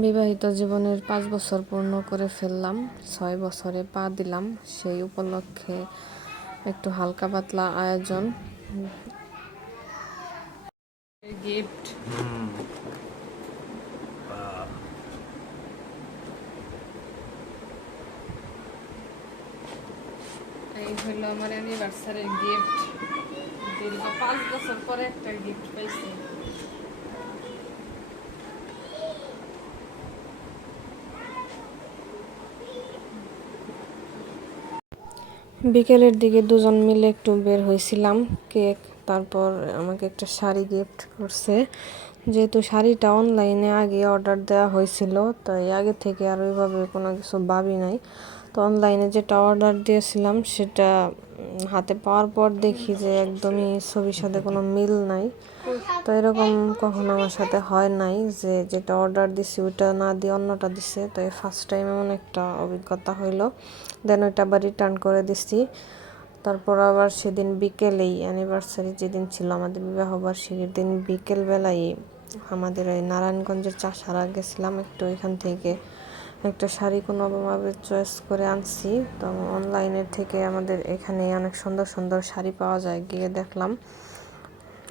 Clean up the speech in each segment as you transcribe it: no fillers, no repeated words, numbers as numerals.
বিবাহিত জীবনের 5 বছর পূর্ণ করে ফেললাম, 6 বছরে পা দিলাম। সেই উপলক্ষে একটু হালকা পাতলা আয়োজন, গিফট। এই হলো আমার অ্যানিভার্সারি গিফট। দীর্ঘ 5 বছর পরে একটা গিফট পাইছি। বিকেলের দিকে দুজন মিলে একটু বের হয়েছিলাম, কেক, তারপর আমাকে একটা শাড়ি গিফট করছে। যেহেতু শাড়িটা অনলাইনে আগে অর্ডার দেওয়া হয়েছিল, তাই আগে থেকে আর ওইভাবে কোনো কিছু ভাবি নাই। তো অনলাইনে যেটা অর্ডার দিয়েছিলাম সেটা হাতে পাওয়ার পর দেখি যে একদমই ছবির সাথে কোনো মিল নাই। তো এরকম কখনো আমার সাথে হয় নাই যে যেটা অর্ডার দিছি ওইটা না দিয়ে অন্যটা দিছে। তো এই ফার্স্ট টাইম এমন একটা অভিজ্ঞতা হইলো। দেন ওইটা আবার রিটার্ন করে দিছি। তারপর আবার সেদিন বিকেলেই, অ্যানিভার্সারি যেদিন ছিল আমাদের বিবাহবার্ষিকীর দিন বিকেলবেলায় আমাদের এই নারায়ণগঞ্জের চাষারা গেছিলাম, একটু এখান থেকে একটা শাড়ি কোনোভাবে চয়েস করে আনছি। তো অনলাইনের থেকে আমাদের এখানে অনেক সুন্দর সুন্দর শাড়ি পাওয়া যায়, গিয়ে দেখলাম।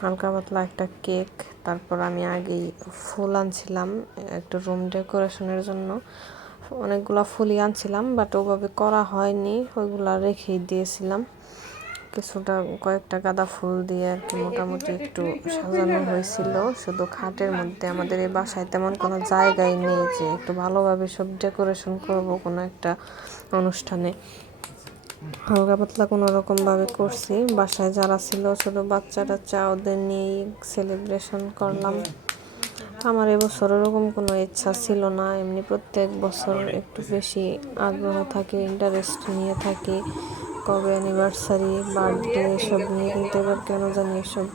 হালকা পাতলা একটা কেক, তারপর আমি আগেই ফুল আনছিলাম একটু রুম ডেকোরেশনের জন্য। অনেকগুলো ফুলই আনছিলাম, বাট ওভাবে করা হয়নি, ওইগুলা রেখেই দিয়েছিলাম। কিছুটা কয়েকটা গাঁদা ফুল দিয়ে আর কি মোটামুটি একটু সাজানো হয়েছিল। শুধু খাটের মধ্যে, আমাদের এই বাসায় তেমন কোনো জায়গায় নেই যে একটু ভালোভাবে সব ডেকোরেশন করব কোনো একটা অনুষ্ঠানে। হালকা পাতলা কোনো রকমভাবে করছি। বাসায় যারা ছিল ছোট বাচ্চা টাচ্চা, ওদের নিয়েই সেলিব্রেশন করলাম। আমার এবছর ওরকম কোনো ইচ্ছা ছিল না। এমনি প্রত্যেক বছর একটু বেশি আগ্রহ থাকে, ইন্টারেস্ট নিয়ে থাকি কবে অ্যানিভার্সারি, বার্থডে এসব নিয়ে, কিন্তু এবার কেন জানি এসব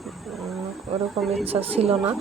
ওরকম ইচ্ছা ছিল না।